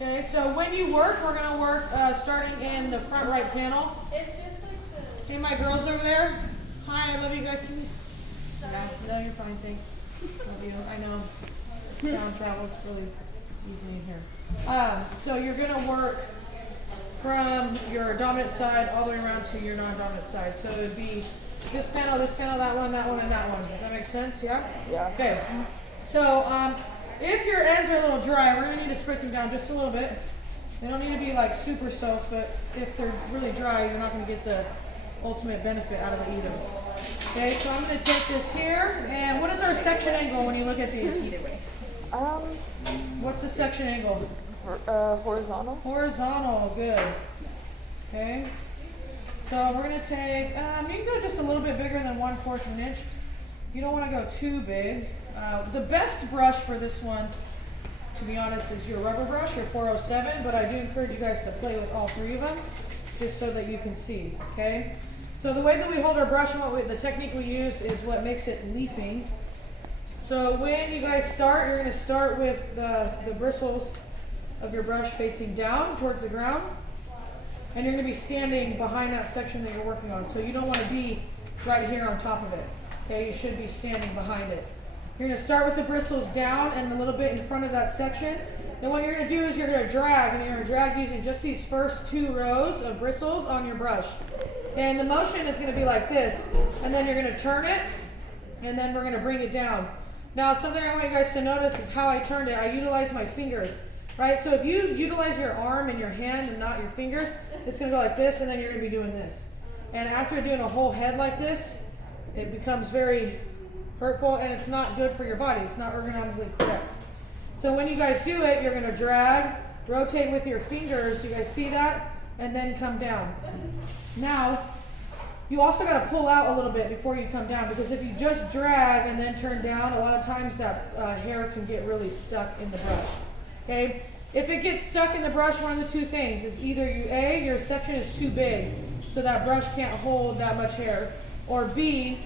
Okay, so when you work, we're gonna work starting in the front right panel. It's just like the... Hey, my girls over there. Hi, I love you guys. Can you? No, you're fine. Thanks. Love you. I know. Sound travels really easily in here. So you're gonna work from your dominant side all the way around to your non-dominant side. So it would be this panel, that one, and that one. Does that make sense? Yeah? Yeah. Okay. So if your ends are a little dry, we're gonna need to spritz them down just a little bit. They don't need to be like super soaked, but if they're really dry, you're not gonna get the ultimate benefit out of it either. Okay, so I'm gonna take this here, and what is our section angle when you look at these? What's the section angle? Horizontal. Horizontal, good. Okay. So we're gonna take, you can go just a little bit bigger than 1/4 of an inch. You don't wanna go too big. The best brush for this one, to be honest, is your rubber brush, your 407, but I do encourage you guys to play with all three of them, just so that you can see, okay? So the way that we hold our brush and the technique we use is what makes it leafing. So when you guys start, you're gonna start with the bristles of your brush facing down towards the ground, and you're gonna be standing behind that section that you're working on. So you don't wanna be right here on top of it, okay? You should be standing behind it. You're gonna start with the bristles down and a little bit in front of that section. Then what you're gonna do is you're gonna drag, and you're gonna drag using just these first 2 rows of bristles on your brush. And the motion is gonna be like this, and then you're gonna turn it, and then we're gonna bring it down. Now, something I want you guys to notice is how I turned it. I utilize my fingers, right? So if you utilize your arm and your hand and not your fingers, it's gonna go like this, and then you're gonna be doing this. And after doing a whole head like this, it becomes very hurtful, and it's not good for your body. It's not ergonomically correct. So when you guys do it, you're gonna drag, rotate with your fingers, you guys see that? And then come down. Now, you also gotta pull out a little bit before you come down, because if you just drag and then turn down, a lot of times that hair can get really stuck in the brush, okay? If it gets stuck in the brush, one of the two things is either your section is too big, so that brush can't hold that much hair, or B,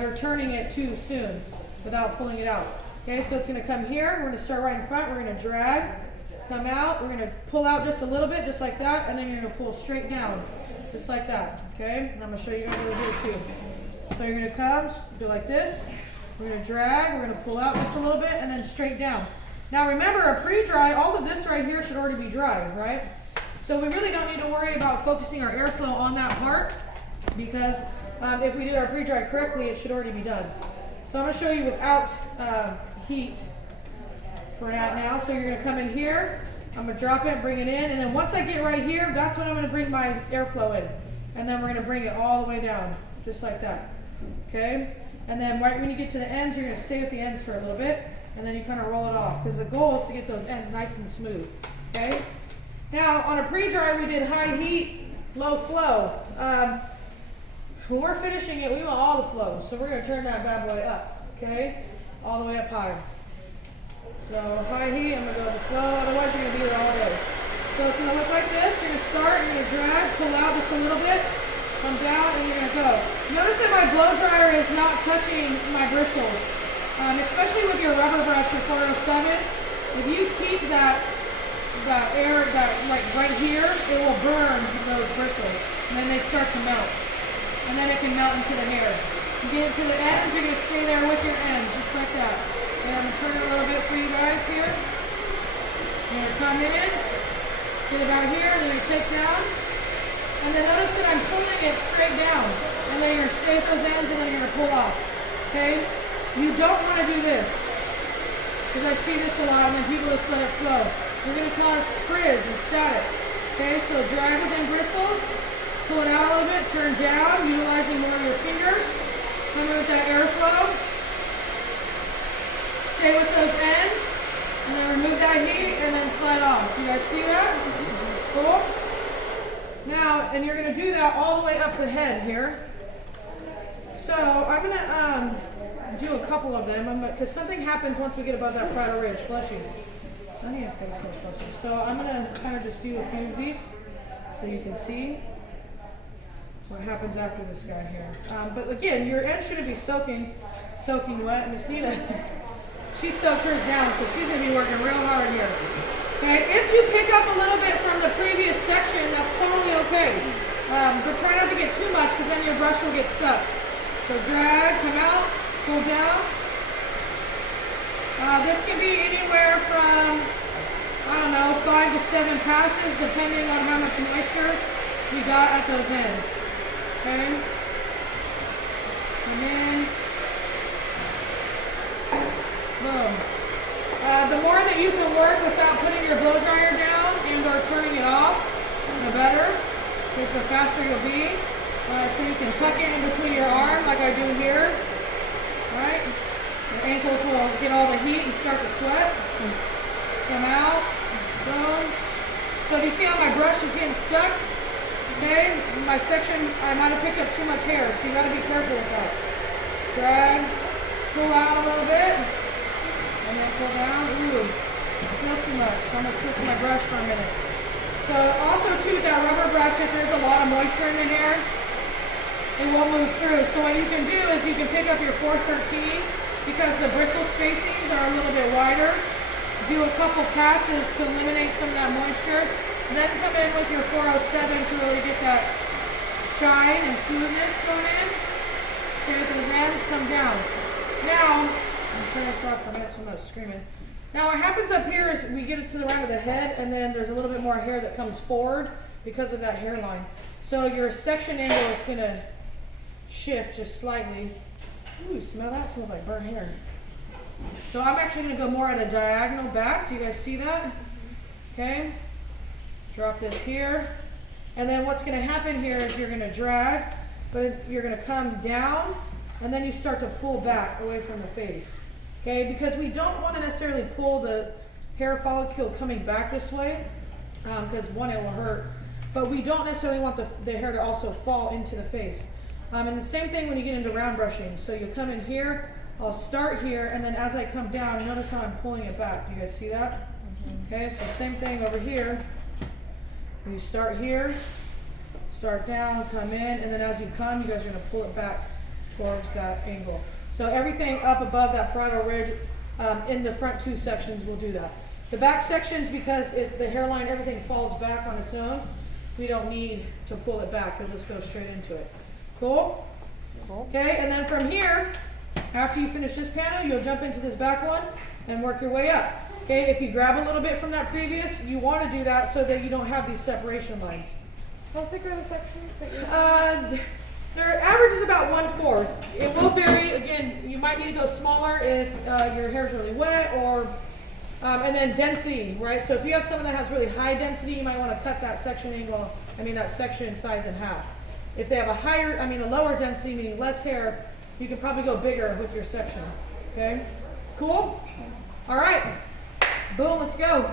you're turning it too soon without pulling it out. Okay, so it's gonna come here, we're gonna start right in front, we're gonna drag, come out, we're gonna pull out just a little bit, just like that, and then you're gonna pull straight down, just like that, okay? And I'm gonna show you guys over here too. So you're gonna come, do like this, we're gonna drag, we're gonna pull out just a little bit, and then straight down. Now remember, a pre-dry, all of this right here should already be dry, right? So we really don't need to worry about focusing our airflow on that part, because if we did our pre-dry correctly, it should already be done. So I'm going to show you without heat for that now. So you're going to come in here, I'm going to drop it, bring it in, and then once I get right here, that's when I'm going to bring my airflow in. And then we're going to bring it all the way down, just like that. Okay? And then right when you get to the ends, you're going to stay with the ends for a little bit, and then you kind of roll it off, because the goal is to get those ends nice and smooth. Okay? Now, on a pre-dry, we did high heat, low flow. When we're finishing it, we want all the flow. So we're going to turn that bad boy up, okay? All the way up high. So high heat, I'm going to go with flow. Otherwise, you're going to be here all day. So it's going to look like this. You're going to start, you're going to drag, pull out just a little bit, come down, and you're going to go. Notice that my blow dryer is not touching my bristles. Especially with your rubber brush, your 407, if you keep that air like right here, it will burn those bristles. And then they start to melt. And then it can melt into the hair. You get it to the ends, you're going to stay there with your ends, just like that. And I'm going to turn it a little bit for you guys here. You're going to come in, get about here, and then you take down. And then notice that I'm pulling it straight down. And then you're going to stay at those ends, and then you're going to pull off. Okay? You don't want to do this, because I see this a lot, and then people just let it flow. You're going to cause frizz and static. Okay? So drag within bristles. Pull it out a little bit, turn down, utilizing more of your fingers. Come in with that airflow. Stay with those ends, and then remove that heat, and then slide off. You guys see that? Cool? Now, and you're going to do that all the way up the head here. So I'm going to do a couple of them, because something happens once we get above that Prado Ridge. Bless you. Sunny and face no closer. So I'm going to kind of just do a few of these so you can see what happens after this guy here. But again, your end shouldn't be soaking wet. Messina, she soaked hers down, so she's going to be working real hard here. Okay, if you pick up a little bit from the previous section, that's totally okay. But try not to get too much because then your brush will get stuck. So drag, come out, pull down. This can be anywhere from, I don't know, 5 to 7 passes depending on how much moisture you got at those ends. Okay? And then, boom. The more that you can work without putting your blow dryer down and or turning it off, the better. Because the faster you'll be. So you can tuck it in between your arm like I do here. Right? Your ankles will get all the heat and start to sweat. Come out. Boom. So do you see how my brush is getting stuck? Okay? In my section, I might have picked up too much hair, so you got to be careful with that. Drag. Pull out a little bit. And then pull down. Ooh. Not too much. So I'm going to switch my brush for a minute. So also too, that rubber brush, if there's a lot of moisture in the hair, it won't move through. So what you can do is you can pick up your 413 because the bristle spacings are a little bit wider. Do a couple passes to eliminate some of that moisture. And then come in with your 407 to really get that shine and smoothness going in. Okay, with those ends, come down. Now, I'm turning this off for a minute so I'm not screaming. Now what happens up here is we get it to the right of the head and then there's a little bit more hair that comes forward because of that hairline. So your section angle is going to shift just slightly. Ooh, smell that? It smells like burnt hair. So I'm actually going to go more at a diagonal back. Do you guys see that? Okay. Drop this here. And then what's going to happen here is you're going to drag, but you're going to come down and then you start to pull back away from the face. Okay, because we don't want to necessarily pull the hair follicle coming back this way, because one, it will hurt, but we don't necessarily want the hair to also fall into the face. And the same thing when you get into round brushing. So you'll come in here, I'll start here, and then as I come down, notice how I'm pulling it back. Do you guys see that? Okay, so same thing over here. You start here, start down, come in, and then as you come, you guys are going to pull it back towards that angle. So everything up above that parietal ridge in the front two sections will do that. The back sections, because if the hairline, everything falls back on its own, we don't need to pull it back. It'll just go straight into it. Cool? Cool. Okay, and then from here, after you finish this panel, you'll jump into this back one and work your way up. Okay, if you grab a little bit from that previous, you want to do that so that you don't have these separation lines. How thick are the sections that you're Their average is about 1/4. It will vary. Again, you might need to go smaller if your hair is really wet, or and then density, right? So if you have someone that has really high density, you might want to cut that section angle. That section size in half. If they have a lower density, meaning less hair, you can probably go bigger with your section. Okay, cool. All right, boom. Let's go.